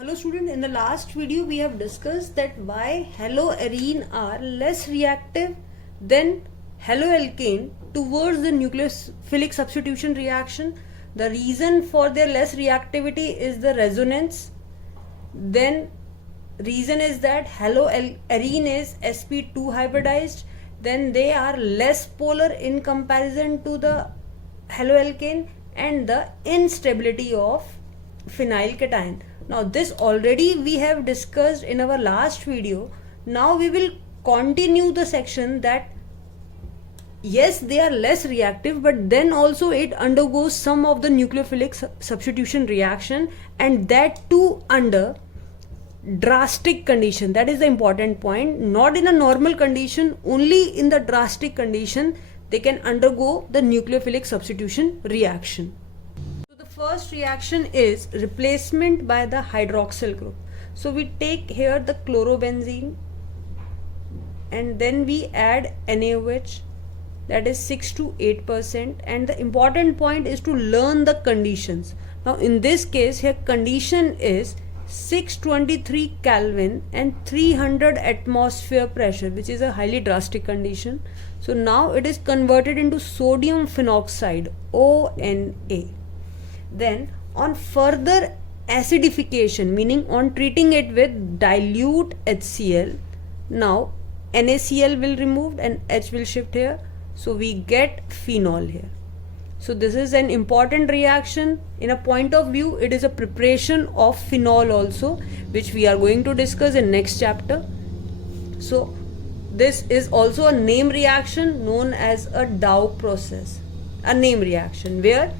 Hello student, in the last video we have discussed that why haloarine are less reactive than haloalkane towards the nucleophilic substitution reaction. The reason for their less reactivity is the resonance. Then reason is that haloarine is sp2 hybridized. Then they are less polar in comparison to the haloalkane and the instability of phenyl cation. Now this already we have discussed in our last video. Now we will continue the section that yes, they are less reactive, but then also it undergoes some of the nucleophilic substitution reaction, and that too under drastic condition. That is the important point. Not in a normal condition, only in the drastic condition they can undergo the nucleophilic substitution reaction. First reaction is replacement by the hydroxyl group. So we take here the chlorobenzene and then we add NaOH, that is 6 to 8%, and the important point is to learn the conditions. Now in this case here condition is 623 Kelvin and 300 atmosphere pressure, which is a highly drastic condition. So now it is converted into sodium phenoxide, ONA. Then on further acidification, meaning on treating it with dilute HCl, now NaCl will removed and H will shift here, so we get phenol here. So this is an important reaction. In a point of view, it is a preparation of phenol also, which we are going to discuss in next chapter. So this is also a name reaction known as a Dow process, a name reaction where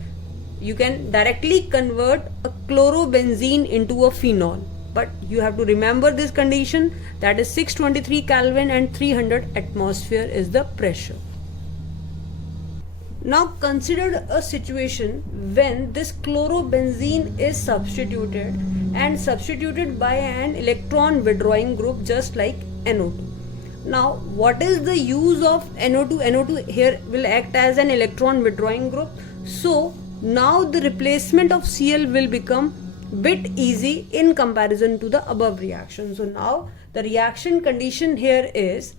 you can directly convert a chlorobenzene into a phenol, but you have to remember this condition, that is 623 Kelvin and 300 atmosphere is the pressure. Now consider a situation when this chlorobenzene is substituted by an electron withdrawing group just like NO2. Now what is the use of NO2? NO2 here will act as an electron withdrawing group, so now the replacement of Cl will become bit easy in comparison to the above reaction. So now the reaction condition here is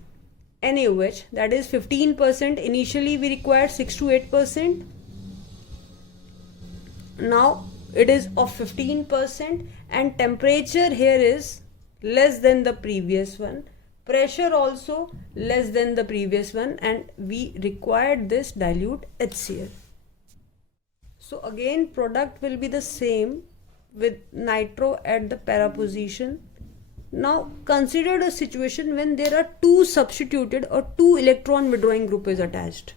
NaOH, that is 15%. Initially we required 6 to 8%. Now it is of 15%, and temperature here is less than the previous one. Pressure also less than the previous one, and we required this dilute HCl. So again product will be the same with nitro at the para position. Now consider a situation when there are two substituted or two electron withdrawing group is attached.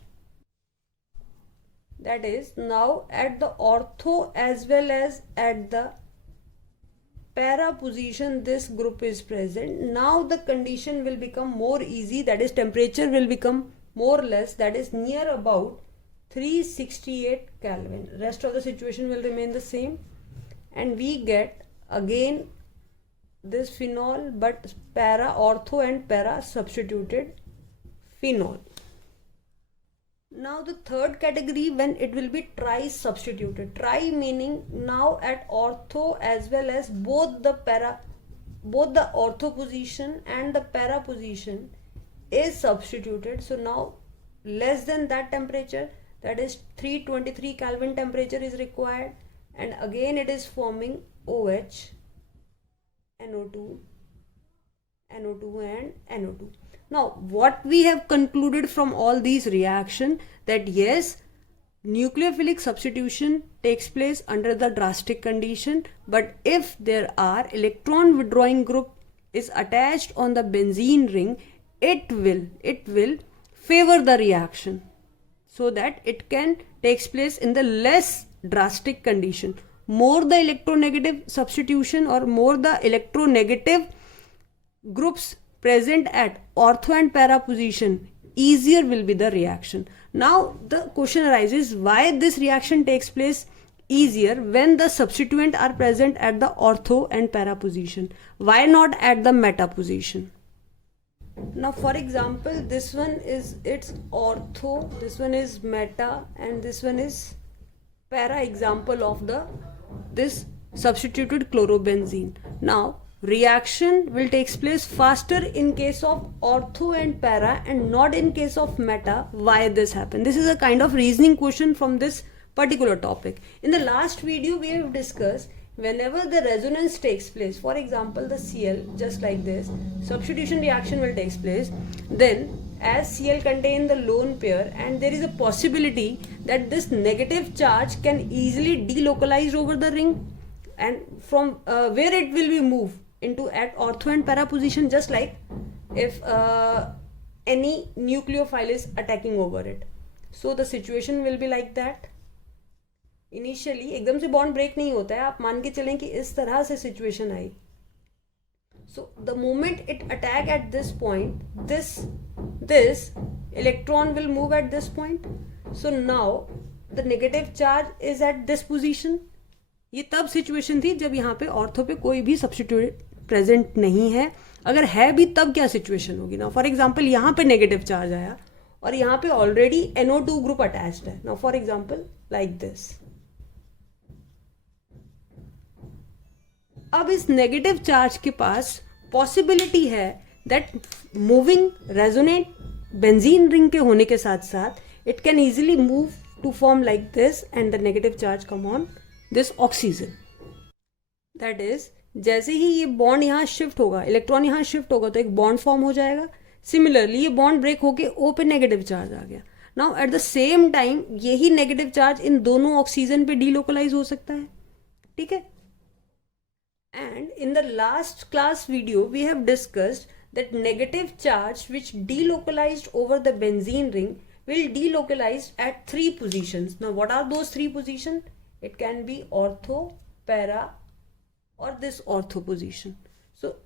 That is, now at the ortho as well as at the para position this group is present. Now the condition will become more easy, that is temperature will become more or less, that is near about 368 Kelvin. Rest of the situation will remain the same, and we get again this phenol, but para ortho and para substituted phenol. Now the third category, when it will be tri substituted. Tri meaning now at ortho as well as both the ortho position and the para position is substituted. So now less than that temperature, that is 323 Kelvin temperature is required, and again it is forming OH, NO2 and NO2. Now what we have concluded from all these reactions, that yes, nucleophilic substitution takes place under the drastic condition, but if there are electron withdrawing group is attached on the benzene ring, it will favor the reaction, so that it can takes place in the less drastic condition. More the electronegative substitution or more the electronegative groups present at ortho and para position, easier will be the reaction. Now the question arises, why this reaction takes place easier when the substituent are present at the ortho and para position? Why not at the meta position? Now for example, this one is its ortho, this one is meta, and this one is para example of this substituted chlorobenzene. Now reaction will takes place faster in case of ortho and para and not in case of meta. Why this happened? This is a kind of reasoning question from this particular topic. In the last video we have discussed whenever the resonance takes place, for example the Cl, just like this, substitution reaction will takes place. Then as Cl contain the lone pair and there is a possibility that this negative charge can easily delocalize over the ring, and from where it will be moved into at ortho and para position, just like if any nucleophile is attacking over it. So the situation will be like that. Initially एकदम से bond break नहीं होता है, आप मान के चलें कि इस तरह से situation I. So the moment it attack at this point, this electron will move at this point. So now the negative charge is at this position. ये तब सिचुएशन थी जब यहाँ पे ऑर्थो पे कोई भी सब्स्टिट्यूट प्रेजेंट नहीं है. अगर है भी तब क्या सिचुएशन होगी? ना फॉर एग्जाम्पल यहाँ पे नेगेटिव चार्ज आया और यहाँ पे ऑलरेडी NO2 ग्रुप अटैच्ड है. ना फॉर एग्जाम्पल लाइक दिस. अब इस नेगेटिव चार्ज के पास पॉसिबिलिटी है that moving resonate benzene ring के होने के साथ साथ it can easily move to form like this and the negative charge come on this oxygen. That is जैसे ही ये बॉन्ड यहाँ शिफ्ट होगा, इलेक्ट्रॉन यहाँ शिफ्ट होगा तो एक बॉन्ड फॉर्म हो जाएगा. सिमिलरली ये बॉन्ड ब्रेक होके O पे नेगेटिव चार्ज आ गया. Now at the same time यही नेगेटिव चार्ज इन दोनों ऑक्सीजन पे डीलोकलाइज हो सकता है. ठीक है. And in the last class video we have discussed that negative charge which delocalized over the benzene ring will delocalize at 3 positions. Now what are those 3 positions? It can be ortho, para or this ortho position. So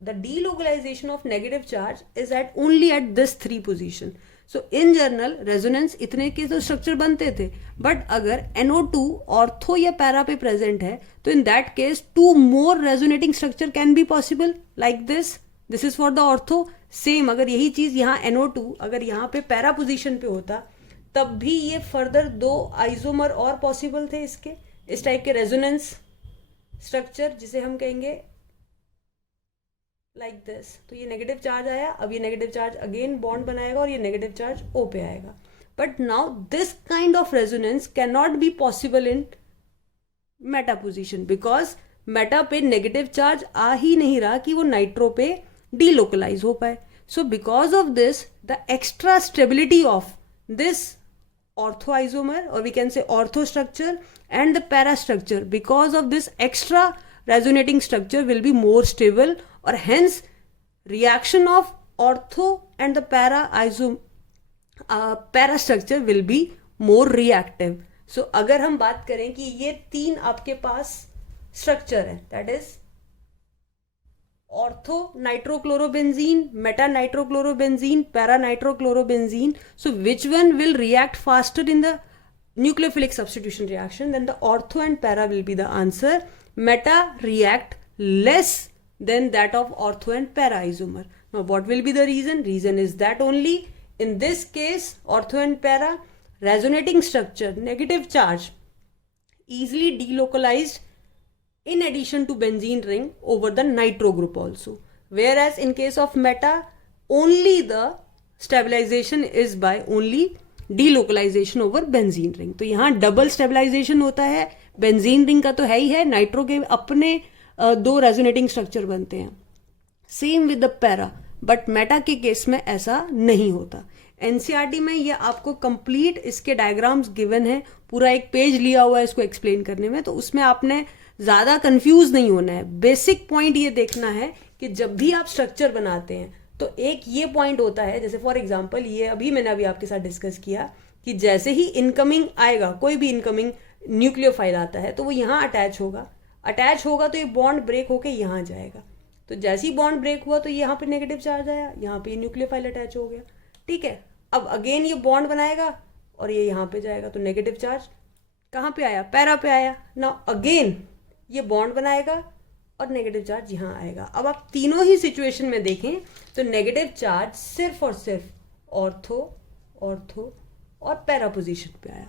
the delocalization of negative charge is at only at this 3 position. So in general resonance इतने के तो structure बनते थे, but अगर NO2 ortho या para पे present है तो in that case 2 more resonating structure can be possible like this. This is for the ortho. Same अगर यही चीज यहाँ NO2 अगर यहाँ पे पैरा पोजीशन पे होता तब भी ये फर्दर 2 आइसोमर और पॉसिबल थे इसके, इस टाइप के रेजोनेंस स्ट्रक्चर जिसे हम कहेंगे लाइक दिस. तो ये नेगेटिव चार्ज आया, अब ये नेगेटिव चार्ज अगेन बॉन्ड बनाएगा और ये नेगेटिव चार्ज O पे आएगा. But now this kind of resonance can not be possible in Meta position because Meta पे नेगेटिव चार्ज आ ही नहीं रहा कि वो नाइट्रो पे डीलोकलाइज हो पाए. So because of this the extra stability of this ortho isomer or we can say ortho structure and the para structure, because of this extra resonating structure will be more stable or hence reaction of ortho and the para structure will be more reactive. So अगर हम बात करें कि ये 3 आपके पास structure है, that is ortho nitrochlorobenzene, meta nitrochlorobenzene, para nitrochlorobenzene. So which one will react faster in the nucleophilic substitution reaction? Then the ortho and para will be the answer. Meta react less than that of ortho and para isomer. Now what will be the reason? Reason is that only in this case ortho and para resonating structure, negative charge easily delocalized in addition to benzene ring over the nitro group also, whereas in case of meta only the stabilization is by only delocalization over benzene ring. तो यहाँ double stabilization होता है. Benzene ring का तो है ही है, nitro के अपने 2 रेजोनेटिंग स्ट्रक्चर बनते हैं. Same with the para, but Meta के केस में ऐसा नहीं होता. एनसीईआरटी में ये आपको कंप्लीट इसके डायग्राम्स गिवन है, पूरा एक पेज लिया हुआ है इसको एक्सप्लेन करने में, तो उसमें आपने ज्यादा कंफ्यूज नहीं होना है. बेसिक पॉइंट ये देखना है कि जब भी आप स्ट्रक्चर बनाते हैं तो एक ये पॉइंट होता है, जैसे फॉर एग्जांपल ये मैंने अभी आपके साथ डिस्कस किया कि जैसे ही इनकमिंग आएगा, कोई भी इनकमिंग न्यूक्लियोफाइल आता है तो वो यहाँ अटैच होगा तो ये बॉन्ड ब्रेक होके यहाँ जाएगा. तो जैसे ही बॉन्ड ब्रेक हुआ तो यहाँ पे नेगेटिव चार्ज आया, यहाँ पे न्यूक्लियोफाइल अटैच हो गया. ठीक है. अब अगेन ये बॉन्ड बनाएगा और ये यहाँ पे जाएगा तो नेगेटिव चार्ज कहाँ पे आया? पैरा पे आया. नाउ अगेन ये बॉन्ड बनाएगा और नेगेटिव चार्ज यहाँ आएगा. अब आप तीनों ही सिचुएशन में देखें तो नेगेटिव चार्ज सिर्फ और सिर्फ ऑर्थो और पैरा पोजीशन पे आया,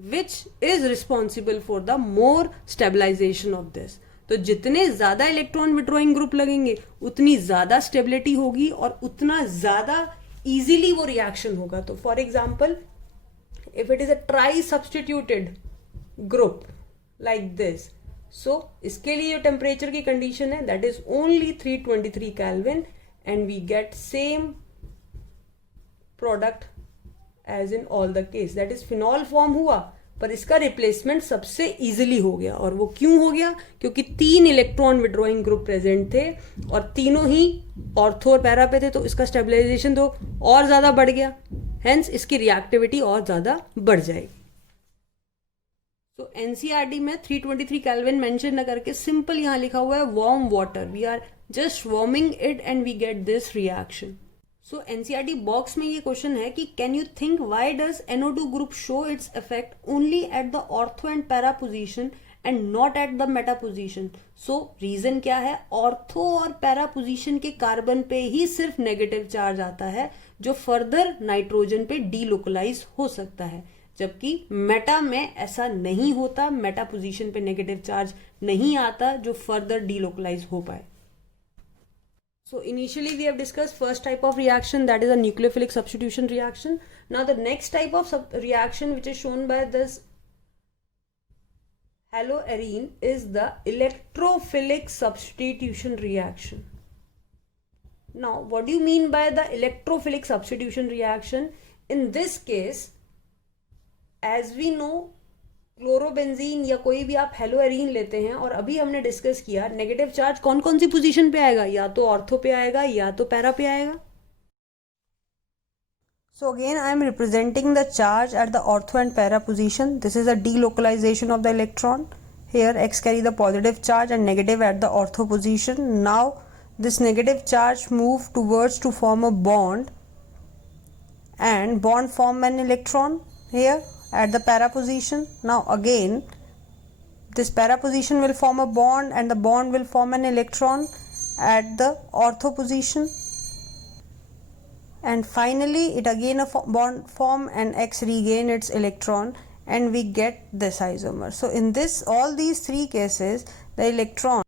which is responsible for the more stabilization of this. तो जितने ज्यादा इलेक्ट्रॉन विड्रॉइंग ग्रुप लगेंगे उतनी ज्यादा स्टेबिलिटी होगी और उतना ज्यादा इजीली वो रिएक्शन होगा. तो for example if it is a tri substituted group like this, so इसके लिए जो टेम्परेचर की कंडीशन है that is only 323 Kelvin and we get same product as in all the case, that is phenol form हुआ पर इसका replacement सबसे easily हो गया. और वो क्यों हो गया? क्योंकि 3 इलेक्ट्रॉन विड्रॉइंग ग्रुप प्रेजेंट थे और तीनों ही ऑर्थो और पैरा पे थे, तो इसका स्टेबलाइजेशन तो और ज्यादा बढ़ गया, हेंस इसकी रिएक्टिविटी और ज्यादा बढ़ जाएगी. तो एनसीईआरटी में 323 केल्विन मेंशन न करके सिंपल यहां लिखा हुआ है warm water, we are just warming it and we get this reaction. So NCERT box में ये क्वेश्चन है कि can you think why does NO2 group show its effect only at the ortho and para position and not at the meta position. So reason क्या है? Ortho और para position के carbon पे ही सिर्फ नेगेटिव चार्ज आता है जो further nitrogen पे डीलोकलाइज हो सकता है, जबकि मेटा में ऐसा नहीं होता, मेटा पोजीशन पे नेगेटिव चार्ज नहीं आता जो फर्दर डीलोकलाइज हो पाए. So initially we have discussed first type of reaction, that is a nucleophilic substitution reaction. Now the next type of reaction which is shown by this haloarine is the electrophilic substitution reaction. Now what do you mean by the electrophilic substitution reaction? In this case, as we know, chlorobenzene या कोई भी आप haloarene लेते हैं और अभी हमने discuss किया नेगेटिव चार्ज कौन कौन सी पोजीशन पे आएगा, या तो ऑर्थो पे आएगा या तो पैरा पे आएगा. So again I am representing the charge at the ortho and para position. This is a delocalization of the electron. Here X carry the positive charge and negative at the ortho position. Now this negative charge move towards to form a bond and bond form an electron here at the para position. Now again this para position will form a bond and the bond will form an electron at the ortho position, and finally it again a bond form and X regain its electron and we get this isomer. So in this all these three cases the electron,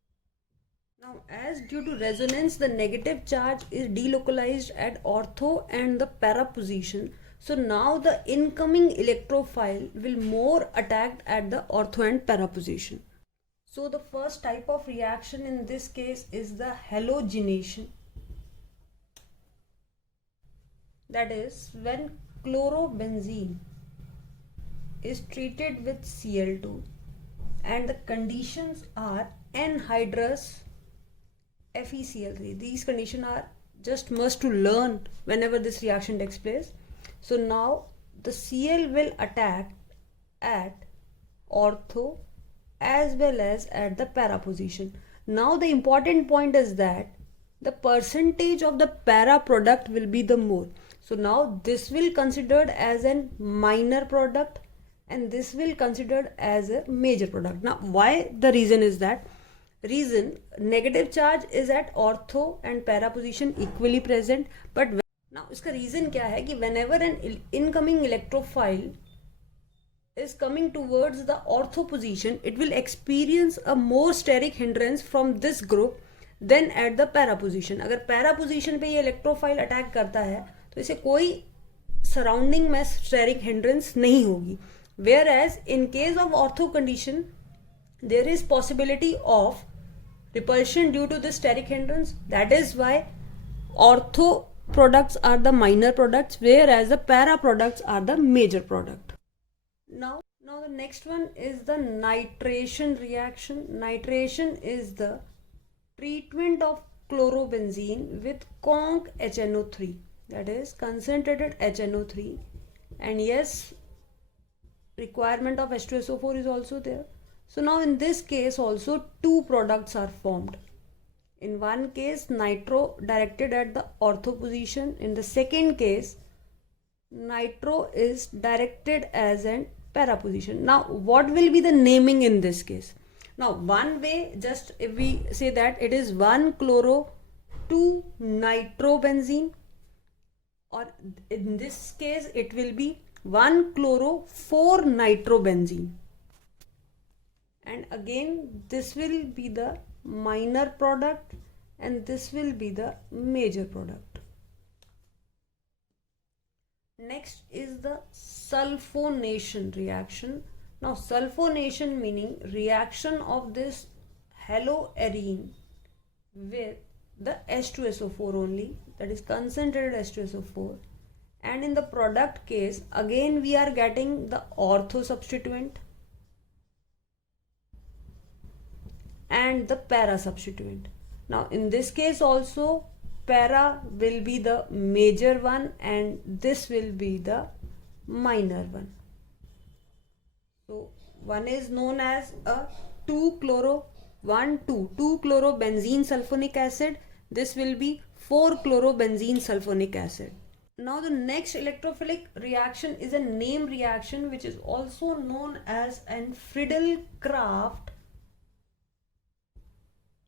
now as due to resonance the negative charge is delocalized at ortho and the para position, so now the incoming electrophile will more attacked at the ortho and para position. So the first type of reaction in this case is the halogenation, that is when chlorobenzene is treated with Cl2 and the conditions are anhydrous FeCl3. These conditions are just must to learn whenever this reaction takes place. So now the Cl will attack at ortho as well as at the para position. Now the important point is that the percentage of the para product will be the more. So now this will considered as a minor product and this will considered as a major product. Now why? The reason is that negative charge is at ortho and para position equally present, but now इसका reason क्या है कि whenever an incoming electrophile is coming towards the ortho position, it will experience a more steric hindrance from this group than at the para position. अगर para position पे ये electrophile attack करता है तो इसे कोई surrounding में steric hindrance नहीं होगी. Whereas in case of ortho condition, there is possibility of repulsion due to this steric hindrance. That is why ortho products are the minor products, whereas the para products are the major product. Now the next one is the nitration reaction. Nitration is the treatment of chlorobenzene with conc HNO3, that is concentrated HNO3, and yes, requirement of H2SO4 is also there. So now in this case also two products are formed. In one case nitro directed at the ortho position, in the second case nitro is directed as an para position. Now what will be the naming in this case? Now one way, just if we say that it is 1-chloro 2-nitrobenzene, or in this case it will be 1-chloro 4-nitrobenzene. and again this will be the minor product and this will be the major product. Next is the sulfonation reaction. Now sulfonation meaning reaction of this haloarine with the H2SO4 only, that is concentrated H2SO4, and in the product case again we are getting the ortho substituent and the para substituent. Now in this case also para will be the major one and this will be the minor one. So one is known as a 2-chlorobenzene sulfonic acid. This will be 4-chlorobenzene sulfonic acid. Now the next electrophilic reaction is a name reaction which is also known as an Friedel-Crafts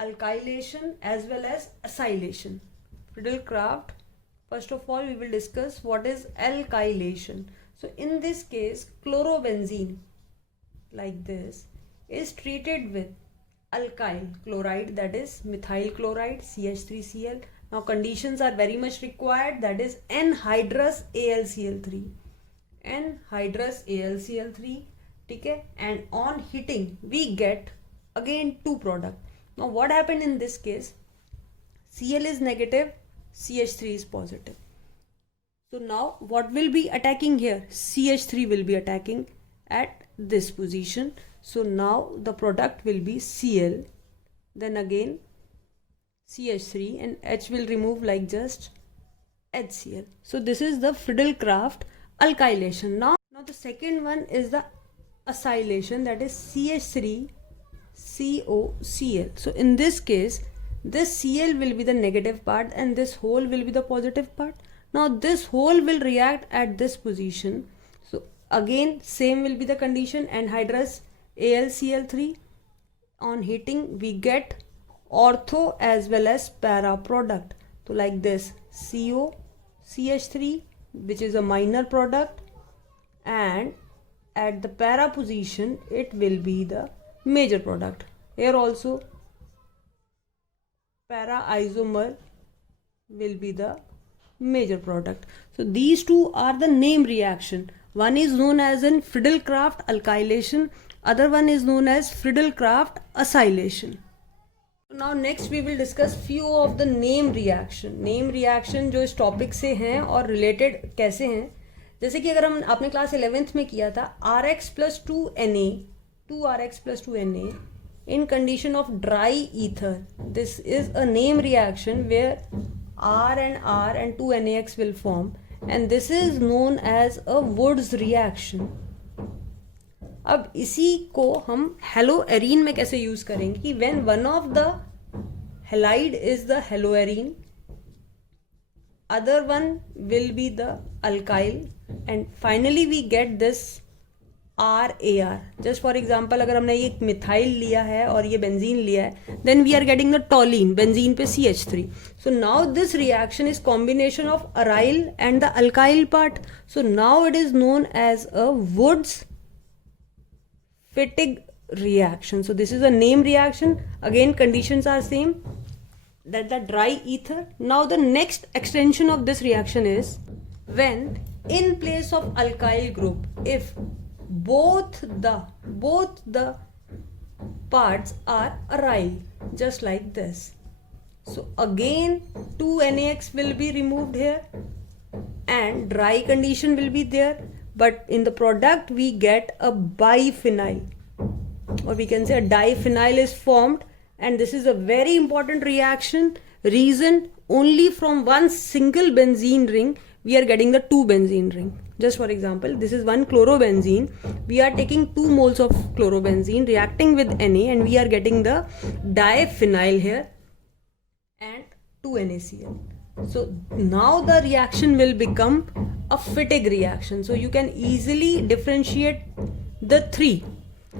alkylation as well as acylation. Friedel-Crafts, first of all we will discuss what is alkylation. So in this case chlorobenzene like this is treated with alkyl chloride, that is methyl chloride CH3Cl. Now conditions are very much required, that is anhydrous AlCl3, anhydrous AlCl3, okay? And on heating we get again two products. Now what happened in this case? Cl is negative, CH3 is positive. So now what will be attacking here? CH3 will be attacking at this position. So now the product will be Cl, then again CH3, and H will remove like just HCl. So this is the Friedel-Crafts alkylation. Now the second one is the acylation, that is CH3COCl. So in this case this Cl will be the negative part and this whole will be the positive part. Now this whole will react at this position. So again same will be the condition, anhydrous AlCl3. On heating we get ortho as well as para product. So like this COCH3 which is a minor product, and at the para position it will be the major product. Here also para isomer will be the major product. So these two are the name reaction. One is known as in Friedel-Crafts alkylation, other one is known as Friedel-Crafts acylation. Now next we will discuss few of the name reaction. Name reaction जो इस topic से हैं और related कैसे हैं, जैसे कि अगर हम आपने क्लास 11th में किया था Rx plus 2Na, 2Rx plus 2Na in condition of dry ether. This is a name reaction where R and 2NaX will form, and this is known as a Woods reaction. अब इसी को हम haloarene में कैसे use करेंगे कि when one of the halide is the haloarine, other one will be the alkyl, and finally we get this RAR. Just for example अगर हमने ये मिथाइल लिया है और ये बेंजीन लिया है, then we are getting the toluene, benzene पे CH3. So now this reaction is combination of aryl and the alkyl part. So now it is known as a Woods Fittig reaction. So this is a name reaction. Again conditions are same, that the dry ether. Now the next extension of this reaction is when in place of alkyl group, if both the parts are aryl, just like this. So again 2NaX will be removed here and dry condition will be there, but in the product we get a biphenyl, or we can say a diphenyl is formed, and this is a very important reaction. Reason, only from one single benzene ring we are getting the two benzene ring. Just for example, this is one chlorobenzene, we are taking 2 moles of chlorobenzene reacting with Na and we are getting the diphenyl here and 2NaCl. So now the reaction will become a Fittig reaction. So you can easily differentiate the three.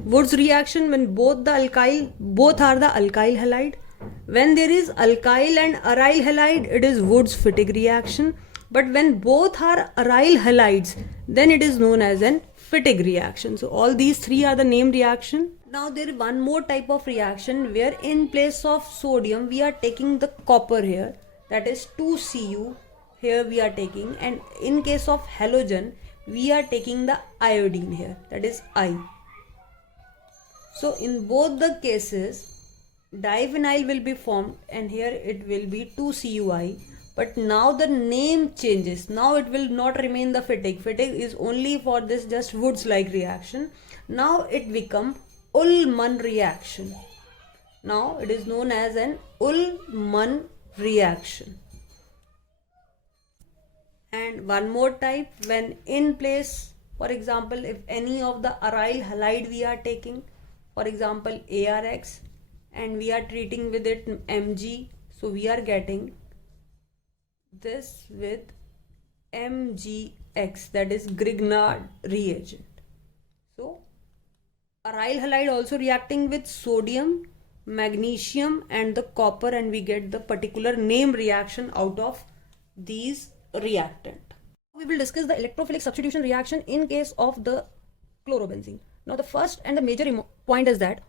Woods reaction, when both are the alkyl halide. When there is alkyl and aryl halide, it is Woods Fittig reaction. But when both are aryl halides, then it is known as an Fittig reaction. So all these three are the named reaction. Now there is one more type of reaction where in place of sodium we are taking the copper here, that is 2Cu here we are taking, and in case of halogen we are taking the iodine here, that is I. So in both the cases divinyl will be formed and here it will be 2CuI, but now the name changes. Now it will not remain the Fittig. Fittig is only for this just Woods like reaction. Now it become Ullmann reaction. Now it is known as an Ullmann reaction. And one more type, when in place, for example, if any of the aryl halide we are taking, for example ARX, and we are treating with it Mg, so we are getting this with MgX, that is Grignard reagent. So aryl halide also reacting with sodium, magnesium and the copper, and we get the particular name reaction out of these reactant. We will discuss the electrophilic substitution reaction in case of the chlorobenzene. Now the first and the major point is that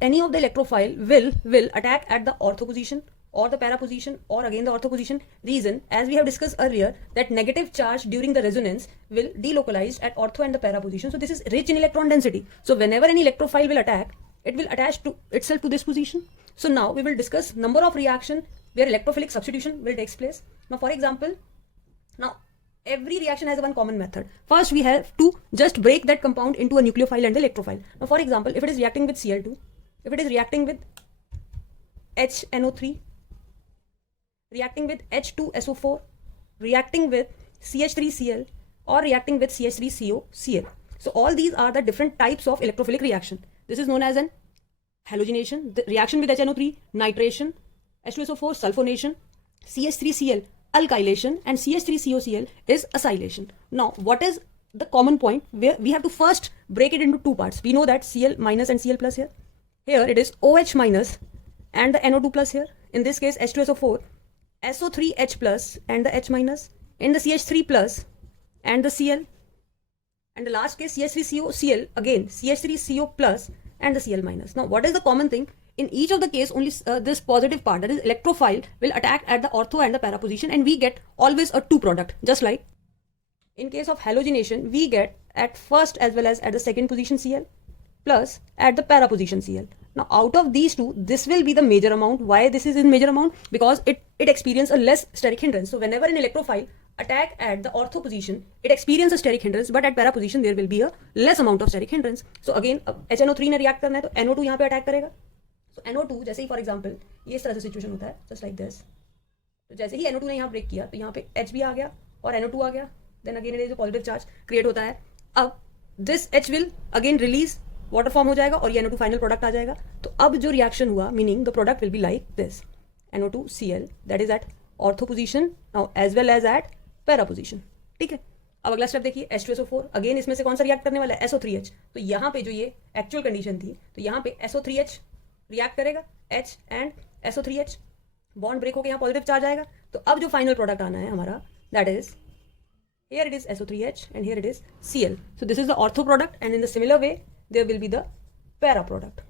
any of the electrophile will attack at the ortho position or the para position or again the ortho position. Reason, as we have discussed earlier, that negative charge during the resonance will delocalize at ortho and the para position. So this is rich in electron density. So whenever any electrophile will attack, it will attach to itself to this position. So now we will discuss number of reaction where electrophilic substitution will take place. Now for example, now every reaction has one common method. First we have to just break that compound into a nucleophile and the electrophile. Now for example, if it is reacting with Cl2, if it is reacting with HNO3, reacting with H2SO4, reacting with CH3Cl, or reacting with CH3COCl. So all these are the different types of electrophilic reaction. This is known as an halogenation, the reaction with HNO3, nitration, H2SO4, sulfonation, CH3Cl, alkylation, and CH3COCl is acylation. Now what is the common point where we have to first break it into two parts? We know that Cl minus and Cl plus here. Here it is OH minus and the NO2 plus here. In this case H2SO4, SO3H plus and the H minus. In the CH3 plus and the Cl. And the last case CH3COCl, again CH3CO plus and the Cl minus. Now what is the common thing? In each of the case only this positive part, that is electrophile, will attack at the ortho and the para position, and we get always a two product. Just like in case of halogenation, we get at first as well as at the second position Cl plus at the para position Cl. Now out of these two, this will be the major amount. Why this is in major amount? Because it experiences a less steric hindrance. So whenever an electrophile attack at the ortho position, it experiences a steric hindrance, but at para position there will be a less amount of steric hindrance. So again HNO3 ने react करना है तो NO2 यहाँ पे attack करेगा. So NO2 जैसे ही for example ये इस तरह से सिचुएशन होता है, जस्ट लाइक दिस. तो जैसे ही NO2 ने यहाँ ब्रेक किया तो यहाँ पे H भी आ गया और NO2 आ गया, then again it is positive charge create होता है. अब this H will again release, water form हो जाएगा और ये NO2 फाइनल प्रोडक्ट आ जाएगा. तो अब जो रिएक्शन हुआ, meaning the product will be like this NO2Cl, that is at ortho position now as well as at para position. ठीक है. अब अगला स्टेप देखिए H2SO4, अगेन इसमें से कौन सा रिएक्ट करने वाला है? SO3H. तो यहाँ पे जो ये एक्चुअल कंडीशन थी, तो यहाँ पे SO3H रिएक्ट करेगा H and SO3H, bond break होकर यहाँ पॉजिटिव चार्ज आएगा. तो अब जो फाइनल प्रोडक्ट आना है हमारा, that is here it is SO3H and here it is Cl. So this is the ortho product, and in the similar way there will be the para product.